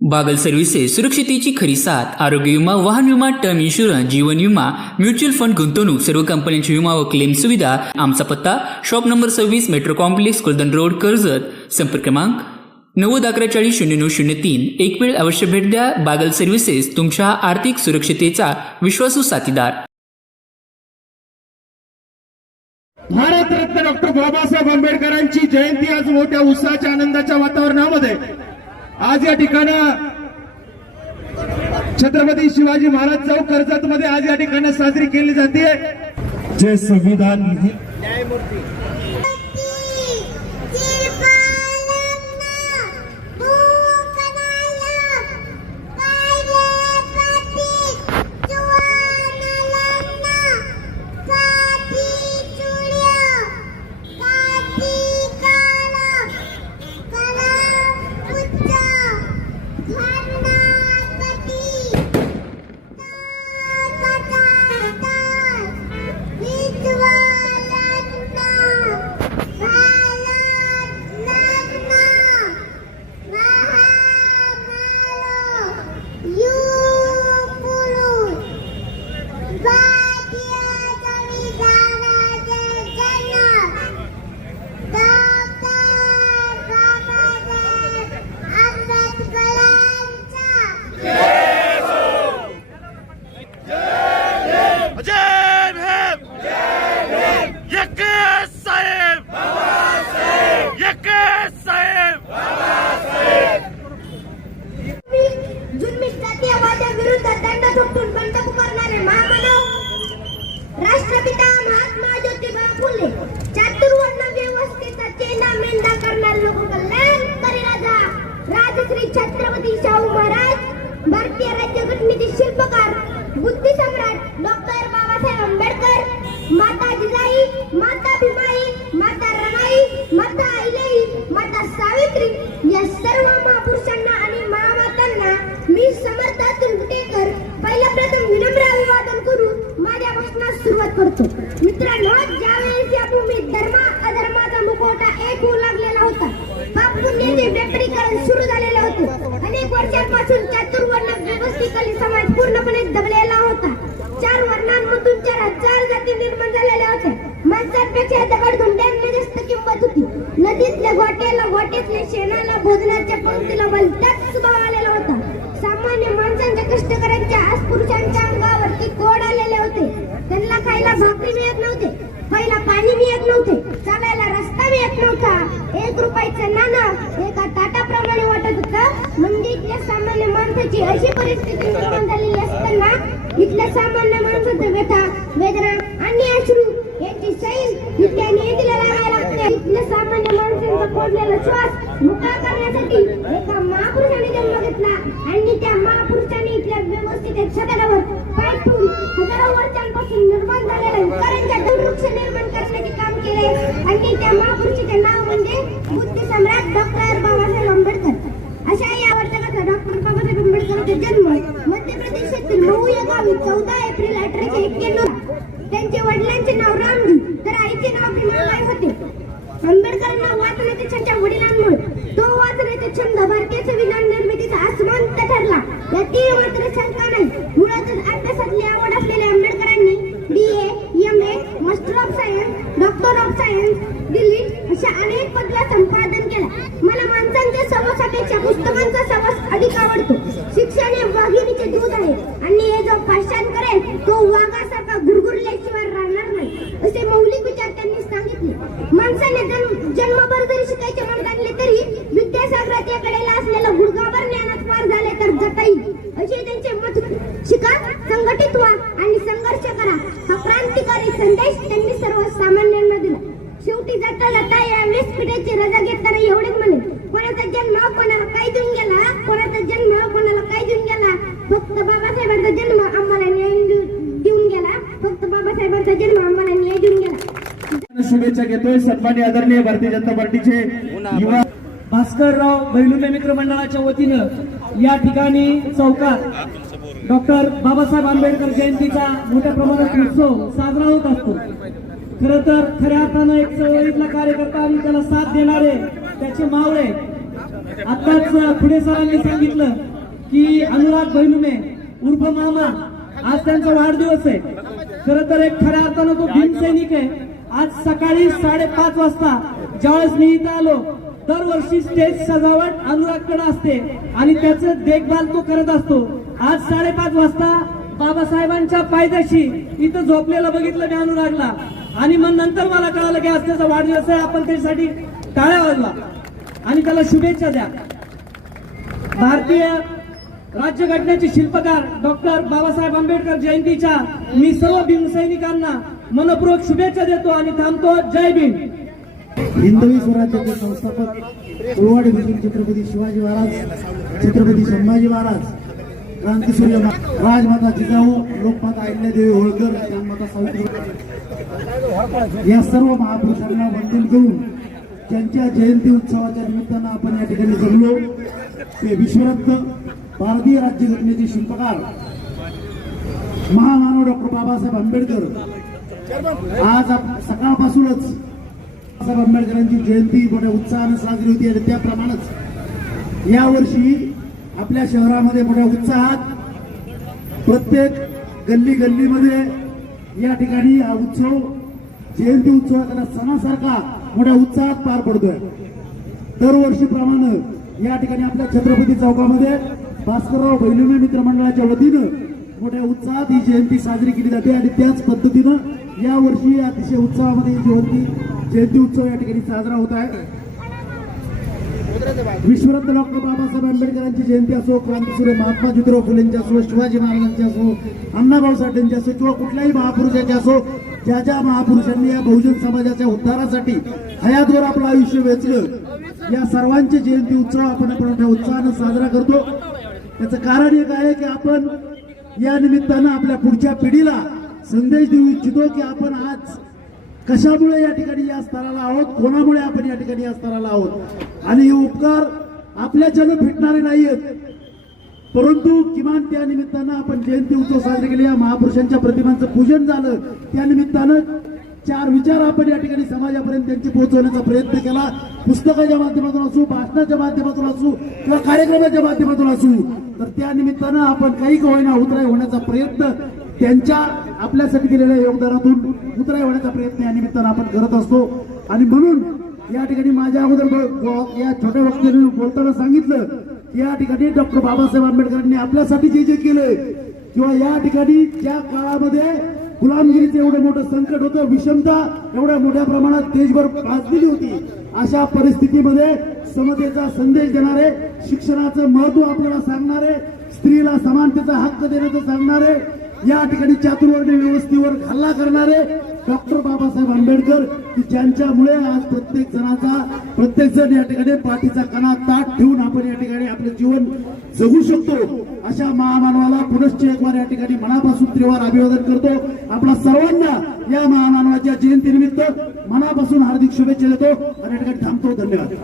Bagal services सुरक्षितेची खरी साथ. आरोग्य विमा, वाहन विमा, टर्म इन्शुरन्स, जीवन विमा, म्युच्युअल फंड, गुंतवणूक, सर्व कंपन्यांची विमा व क्लेम सुविधा. आमचा पत्ता shop number 26, metro complex, Kuldan road, Karjat. संपर्क क्रमांक 9011400903. एक वेळ अवश्य भेट द्या. बागल सर्व्हिसेस, तुमच्या आर्थिक सुरक्षितेचा विश्वासू साथीदार. भारतरत्न डॉक्टर बाबासाहेब आंबेडकरांची जयंती आज मोठ्या उत्साहाच्या आनंदाच्या वातावरणामध्ये आज या ठिकाणी छत्रपती शिवाजी महाराज चौक कर्जत मध्ये आज या ठिकाणी साजरी केली जाते. जे संविधान न्यायमूर्ती राष्ट्रपिता महात्मा ज्योतिबा फुले चातुर्वर्ण व्यवस्थेचा चेंडा मेंढा करणार लोककल्याणकारी राजा राजश्री छत्रपती शाहू महाराज भारतीय राज्यघटनेचे शिल्पकार बुद्धी सम्राट डॉक्टर बाबासाहेब आंबेडकर माता जिजाई माता भीमाई माता रमाई माता अहिल्याई माता सावित्री या सर्व महापुरुषांना आणि महामातांना मी समर्थ तुंबटेकर पहिला प्रथम विनम्र अभिवादन करून माझ्या भाषणास सुरुवात करतो. मित्रांनो, ज्यावेळेस या भूमीत धर्म अधर्माचा मुखवटा एक होऊ लागलेला होता, पाप पुण्याचे व्यापारीकरण सुरू झालेले होते. अनेक वर्षांपासून चातुर्वर्ण व्यवस्थित समाज पूर्णपणे दबलेला होता. 4 वर्णांमधून 4000 जाती निर्माण झालेल्या होत्या. माणसांपेक्षा दगडधोंड्यांना जास्त किंमत होती. नदीतल्या गोट्याला गोट्यातल्या शेणाला भोजनाच्या पंक्तीला भलताच स्वभाव आलेला होता. सामान्य माणसांच्या कष्टकऱ्यांच्या अस्पृश्यांच्या अंगावरती कोड आलेले होते. त्यांना खायला भाकरी मिळत नव्हते, पहिला पाणी मिळत नव्हते, चालायला रस्ता मिळत नव्हता. 1 रुपयाचं नाणं एका ताटाप्रमाणे वाटत होतं. म्हणजे इथल्या सामान्य माणसाची अशी परिस्थिती निर्माण झालेली असताना इथल्या सामान्य माणसाचं व्यथा, वेदना आणि अश्रू याची सैल इथल्या नियतीला लागायला लागते. इथल्या सामान्य माणसांचा पडलेला श्वास मोकळा करण्यासाठी एका महापुरुषाने जन्म घेतला आणि त्या महापुरुषाने इथल्या व्यवस्थित सगळ्यावर पाय ठेवून हजारो वर्षांपासून निर्माण झालेल्या विकारांच्या वृक्ष निर्माण करण्याचे काम केले. आणि त्या महापुरुषाचे नाव म्हणजे बुद्धी सम्राट डॉक्टर बाबासाहेब आंबेडकर. अशा या वर्षाचा डॉक्टर बाबासाहेब आंबेडकरांचा जन्म मध्य प्रदेशातील महू या गावी 14 एप्रिल 1891. त्यांच्या वडिलांचे नाव रामजी तर आईचे नाव भीमाबाई होते. आंबेडकरांना वाचण्याच्या छंद वडिलांमुळे तो वाचण्याचा छंद भारतीय संविधान निर्मितीचा आसमंत ठरला. यातील मात्र शंका नाही. मुळातच अभ्यासातली आवड असलेल्या आंबेडकरांनी BA, MA, master of science, doctor of science, Delhi अशा अनेक पदव्या संपादन केल्या. मला माणसांच्या सहवासापेक्षा पुस्तकांचा सहवास अधिक आवडतो. शिक्षण हे वाघिणीचे दूध आहे आणि हे जो पाषाण करेल तो वाघासारखा गुरगुरल्याशिवाय राहणार नाही, असे मौलिक विचार त्यांनी सांगितले. माणसाने जन्मभर जरी शिकायचे मन लागले तरी विद्यासागराच्या कडेला असलेलं गुडघाभर ज्ञानात पार झाले तर जता येईल, असे त्यांचे मत. शिका, संघटित व्हा आणि संघर्ष करा हा क्रांतिकारी संदेश त्यांनी सर्वसामान्यांना दिला. शेवटी जाता जाता या व्यासपीठाची रजा घेताना एवढेच म्हणे, कोणाचा जन्म कोणाला काय देऊन गेला, कोणाचा जन्म कोणाला काय देऊन गेला, फक्त बाबासाहेबांचा जन्म आम्हाला न्याय देऊन गेला, फक्त बाबासाहेबांचा जन्म आम्हाला न्याय देऊन गेला. शुभेच्छा घेतोय सन्माननीय आदरणीय भारतीय जनता पार्टीचे युवा भास्करराव बैलुंबे मित्र मंडळाच्या वतीनं या ठिकाणी चौकात डॉक्टर बाबासाहेब आंबेडकर जयंतीचा मोठ्या प्रमाणात उत्सव साजरा होत असतो. खरं तर खऱ्या अर्थानं एक चळवळीतला कार्यकर्ता आणि त्याला साथ देणारे त्याचे मावळे आताच पुढे सरांनी सांगितलं की अनुराग बैलुमे उर्फ मामा आज त्यांचा वाढदिवस आहे. खरं तर एक खऱ्या अर्थानं तो भीमसैनिक आहे. आज सकाळी 5:30 वाजता ज्यावेळेस मी इथं आलो, दरवर्षी स्टेज सजावट अनुरागकडे असते आणि त्याचं देखभाल तो करत असतो. आज 5:30 वाजता बाबासाहेबांच्या पायथ्याशी इथं झोपलेला बघितलं मी अनुरागला आणि मग नंतर मला कळालं की आज त्याचा वाढदिवस आहे. आपण त्याच्यासाठी टाळ्या वाजवा आणि त्याला शुभेच्छा द्या. भारतीय राज्यघटनेचे शिल्पकार डॉक्टर बाबासाहेब आंबेडकर जयंतीच्या मी सर्व भीमसैनिकांना मनपूर्वक शुभेच्छा देतो आणि थांबतो. जय भीम. हिंदवी स्वराज्याचे संस्थापक उळवाडी भूषण छत्रपती शिवाजी महाराज, छत्रपती संभाजी महाराज, क्रांतीसूर्य राजमाता जिजाऊ, लोकमाता अहिल्यादेवी होळकर, राजमाता सावित्रीबाई या सर्व महापुरुषांना वंदन करून त्यांच्या जयंती उत्सवाच्या निमित्तानं आपण या ठिकाणी जमलो. ते विश्वरत्न भारतीय राज्यघटनेचे शिल्पकार महामानव डॉक्टर बाबासाहेब आंबेडकर आज सकाळपासूनच बाबासाहेब आंबेडकरांची जयंती मोठ्या उत्साहाने साजरी होती आणि त्याप्रमाणेच यावर्षी आपल्या शहरामध्ये मोठ्या उत्साहात प्रत्येक गल्ली गल्लीमध्ये या ठिकाणी हा उत्सव जयंती उत्सवाचा सणासारखा मोठ्या उत्साहात पार पडतोय. दरवर्षीप्रमाणे या ठिकाणी आपल्या छत्रपती चौकामध्ये भास्करराव बैलुमे मित्रमंडळाच्या वतीनं मोठ्या उत्साहात ही जयंती साजरी केली जाते आणि त्याच पद्धतीनं यावर्षी अतिशय उत्साहामध्ये जयंती उत्सव या ठिकाणी साजरा होत आहे. विश्वरत्न डॉक्टर बाबासाहेब आंबेडकरांची जयंती असो, क्रांतीसूर्य महात्मा ज्योतिराव फुलेंची असो, शिवाजी महाराजांची असो, अण्णाभाऊ साठेंची असो किंवा कुठल्याही महापुरुषाची असो, ज्या ज्या महापुरुषांनी या बहुजन समाजाच्या उद्धारासाठी हयातवर आपलं आयुष्य वेचलं, या सर्वांचे जयंती उत्सव आपण मोठ्या उत्साहानं साजरा करतो. त्याचं कारण एक आहे की आपण या निमित्तानं आपल्या पुढच्या पिढीला संदेश देऊ इच्छितो की आपण आज कशामुळे या ठिकाणी या स्तराला आहोत, कोणामुळे आपण या ठिकाणी या स्तराला आहोत आणि हे उपकार आपल्याच्यानं फिटणारे नाहीयेत, परंतु किमान त्या निमित्तानं आपण जयंती उत्सव साजरे केले, या महापुरुषांच्या प्रतिमांचं पूजन झालं, त्या निमित्तानं 4 विचार आपण या ठिकाणी समाजापर्यंत त्यांची पोहोचवण्याचा प्रयत्न केला. पुस्तकाच्या माध्यमातून असू, भाषणाच्या माध्यमातून असू किंवा कार्यक्रमाच्या माध्यमातून असू, तर त्या निमित्तानं आपण काही होईना उतराई होण्याचा प्रयत्न त्यांच्या आपल्यासाठी केलेल्या योगदानातून उतराई होण्याचा प्रयत्न या निमित्तानं आपण करत असतो. आणि म्हणून या ठिकाणी माझ्या अगोदर या छोट्या वक्त्याने बोलताना सांगितलं की या ठिकाणी डॉक्टर बाबासाहेब आंबेडकरांनी आपल्यासाठी जे जे केलंय किंवा या ठिकाणी ज्या काळामध्ये गुलामगिरीचं एवढं मोठं संकट होतं, विषमता एवढ्या मोठ्या प्रमाणात देशभर गाजलेली होती, अशा परिस्थितीमध्ये समतेचा संदेश देणारे, शिक्षणाचं महत्व आपल्याला सांगणारे, स्त्रीला समानतेचा हक्क देण्याचं सांगणारे, या ठिकाणी चातुर्वर्ण्य व्यवस्थेवर हल्ला करणारे डॉक्टर बाबासाहेब आंबेडकर की ज्यांच्यामुळे आज प्रत्येक जण या ठिकाणी पाठीचा कणा ताट ठेवून आपण या ठिकाणी आपलं जीवन जगू शकतो, अशा महामानवाला पुनश्च एक वार या ठिकाणी मनापासून त्रिवार अभिवादन करतो. आपल्या सर्वांना या महामानवाच्या जयंतीनिमित्त मनापासून हार्दिक शुभेच्छा देतो आणि या ठिकाणी थांबतो. धन्यवाद.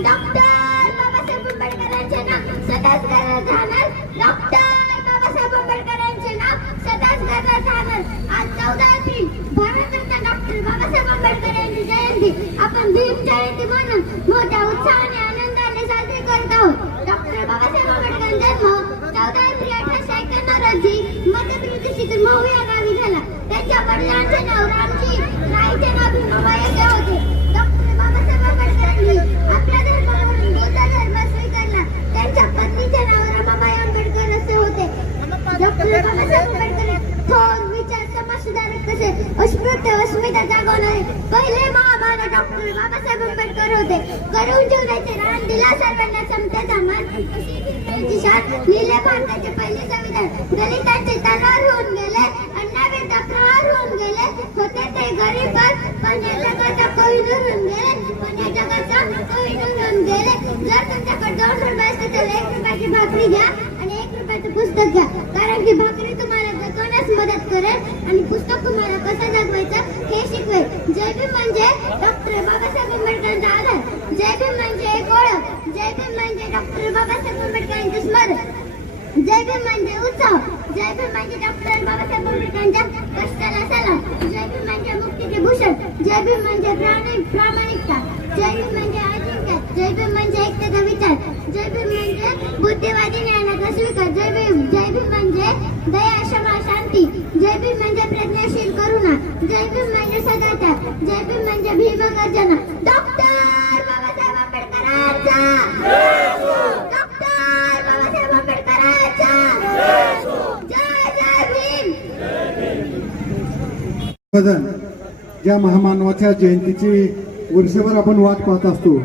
डॉक्टर बाबासाहेब आंबेडकरांचे नाव सदाच गाजत राहणार. डॉक्टर बाबासाहेब आंबेडकरांचे नाव सदाच गाजत राहणार. आज 14 एप्रिल भारतरत्न डॉक्टर बाबासाहेब आंबेडकर यांची जयंती आपण भीम जयंती म्हणून मोठ्या उत्साहाने आनंदाने साजरी करत आहोत. डॉक्टर बाबासाहेब आंबेडकरांचा जन्म 14 एप्रिल 1891 रोजी मध्य प्रदेशातील महू या गावी झाला. त्यांच्या वडिलांचे नाव रामजी, आईचे नाव भीमाबाई असे होते. डॉक्टर बाबासाहेब आंबेडकरांनी आपल्या धर्मावरून बौद्ध धर्म स्वीकारला. त्यांच्या पत्नीचे नाव रमाबाई आंबेडकर असे होते. डॉक्टर बाबासाहेब आंबेडकर थोर विचार समाजसुधारक तसे अस्पृश्य अस्मिता जागवणारे पहिले महामानव डॉक्टर बाबासाहेब आंबेडकर होते. करून जीवनाचे रान दिला सर्वांना समतेचा मान लिहिले भारताचे पहिले संविधान. दलितांचे तलवार होऊन गेले, अन्नाविरुद्ध प्रहार होऊन गेले, होते ते गरीब पण या जगाचा कोहिनूर होऊन गेले, पण या जगाचा कोहिनूर होऊन गेले. जर तुमच्याकडे 2 रुपये असते तर 1 रुपयाची भाकरी घ्या आणि 1 रुपयाचं पुस्तक घ्या, कारण की भाकरी तुम्हाला जगवण्यास मदत करेल आणि पुस्तक तुम्हाला कसं जगवायचं हे शिकवेल. जय भीम म्हणजे डॉक्टर बाबासाहेब आंबेडकरांचा आधार. जय भीम म्हणजे एक ओळख. जय भीम म्हणजे डॉक्टर बाबासाहेब आंबेडकरांचे स्मरण. जय भीम म्हणजे उत्सव. जय भीम म्हणजे डॉक्टर बाबासाहेब आंबेडकरांच्या कष्टाला सलाम. जय भीम म्हणजे मुक्तीचे भूषण. जय भीम म्हणजे प्रामाणिकता. जय भीम म्हणजे अजिंक्य. जय भीम म्हणजे एकतेचा विचार. जय भीम म्हणजे बुद्धिवादी ज्ञानाचा स्वीकार. जय भीम म्हणजे दया क्षमा शांती. जय भीम म्हणजे प्रज्ञाशील करुणा. जय भीम म्हणजे सदाचार. जय भीम म्हणजे भीमगर्जना. डॉक्टर बाबासाहेब आंबेडकरांचा. डॉक्टर बाबासाहेब आंबेडकरांचा. जय जय भीम. बदल ज्या महामानवाच्या जयंतीची वर्षभर आपण वाट पाहत असतो.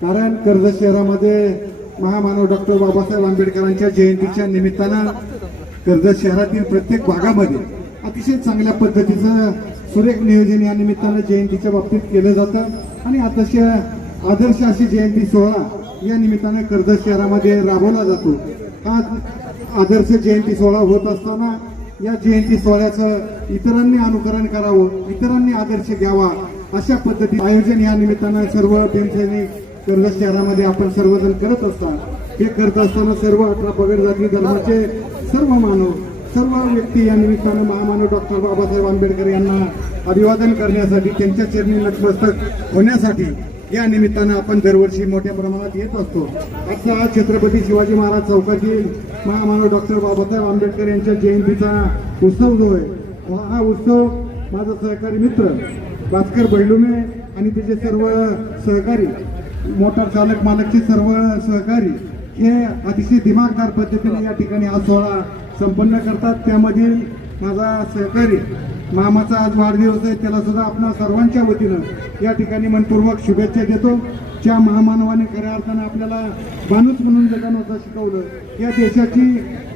कारण कर्जत शहरामध्ये महामानव डॉक्टर बाबासाहेब आंबेडकरांच्या जयंतीच्या निमित्तानं कर्जत शहरातील प्रत्येक भागामध्ये अतिशय चांगल्या पद्धतीचं सुरेख नियोजन या निमित्तानं जयंतीच्या बाबतीत केलं जातं आणि अतिशय आदर्श अशी जयंती सोहळा या निमित्तानं कर्जत शहरामध्ये राबवला जातो. हा आदर्श जयंती सोहळा होत असताना या जयंती सोहळ्याचं इतरांनी अनुकरण करावं, इतरांनी आदर्श घ्यावा अशा पद्धती आयोजन या निमित्तानं सर्व भीमसैनिक कर्जत शहरामध्ये आपण सर्वजण करत असतात. हे करत असताना सर्व 18 पगड जाती धर्माचे सर्व मानव, सर्व व्यक्ती या निमित्तानं महामानव डॉक्टर बाबासाहेब आंबेडकर यांना अभिवादन करण्यासाठी, त्यांच्या चरणी नतमस्तक होण्यासाठी या निमित्तानं आपण दरवर्षी मोठ्या प्रमाणात येत असतो. आजचा छत्रपती शिवाजी महाराज चौकातील महामानव डॉक्टर बाबासाहेब आंबेडकर यांच्या जयंतीचा उत्सव जो आहे, हा उत्सव माझा सहकारी मित्र भास्कर बैलुमे आणि त्याचे सर्व सहकारी, मोटार चालक मालकचे सर्व सहकारी हे अतिशय दिमागदार पद्धतीने या ठिकाणी हा सोहळा संपन्न करतात. त्यामधील माझा सहकारी मामाचा आज वाढदिवस आहे, त्याला सुद्धा आपणा सर्वांच्या वतीनं या ठिकाणी मनपूर्वक शुभेच्छा देतो. ज्या महामानवाने खऱ्या अर्थानं आपल्याला माणूस म्हणून जगण्याचं शिकवलं, या देशाची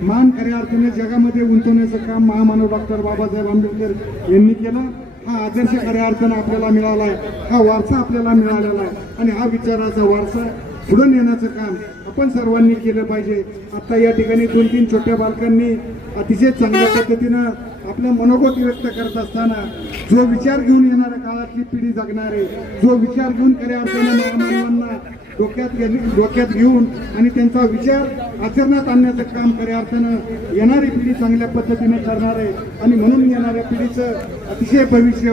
मान खऱ्या अर्थाने जगामध्ये उंचवण्याचं काम महामानव डॉक्टर बाबासाहेब आंबेडकर यांनी केलं. हा आदर्श खऱ्या अर्थानं आपल्याला मिळाला आहे, हा वारसा आपल्याला मिळालेला आहे आणि हा विचाराचा वारसा पुढे नेण्याचं काम आपण सर्वांनी केलं पाहिजे. आता या ठिकाणी 2-3 छोट्या बालकांनी अतिशय चांगल्या पद्धतीनं आपलं मनोगत व्यक्त करत असताना जो विचार घेऊन येणाऱ्या काळातली पिढी जगणारे, जो विचार घेऊन खऱ्या अर्थानं महामानवांना डोक्यात घेऊन आणि त्यांचा विचार आचरणात आणण्याचं काम खऱ्या अर्थानं येणारी पिढी चांगल्या पद्धतीने करणार आहे आणि म्हणून येणाऱ्या पिढीचं अतिशय भविष्य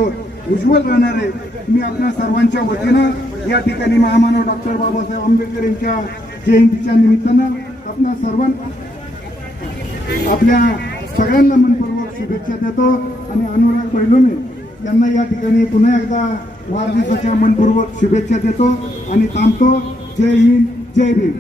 उज्ज्वल राहणार आहे. मी आपल्या सर्वांच्या वतीनं या ठिकाणी महामानव डॉक्टर बाबासाहेब आंबेडकर यांच्या जयंतीच्या निमित्तानं आपल्या सगळ्यांना मनपूर्वक शुभेच्छा देतो आणि अनुराग बैलुमे यांना या ठिकाणी पुन्हा एकदा वाढदिवसाच्या मनपूर्वक शुभेच्छा देतो आणि थांबतो. जय हिंद, जय भीम.